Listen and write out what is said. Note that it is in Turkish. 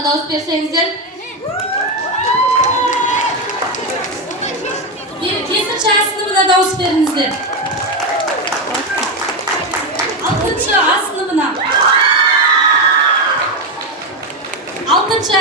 sınıfına dağıs bersenizer. Bir kesinci A sınıfına dağıs berinizler. 6. A sınıfına. 6.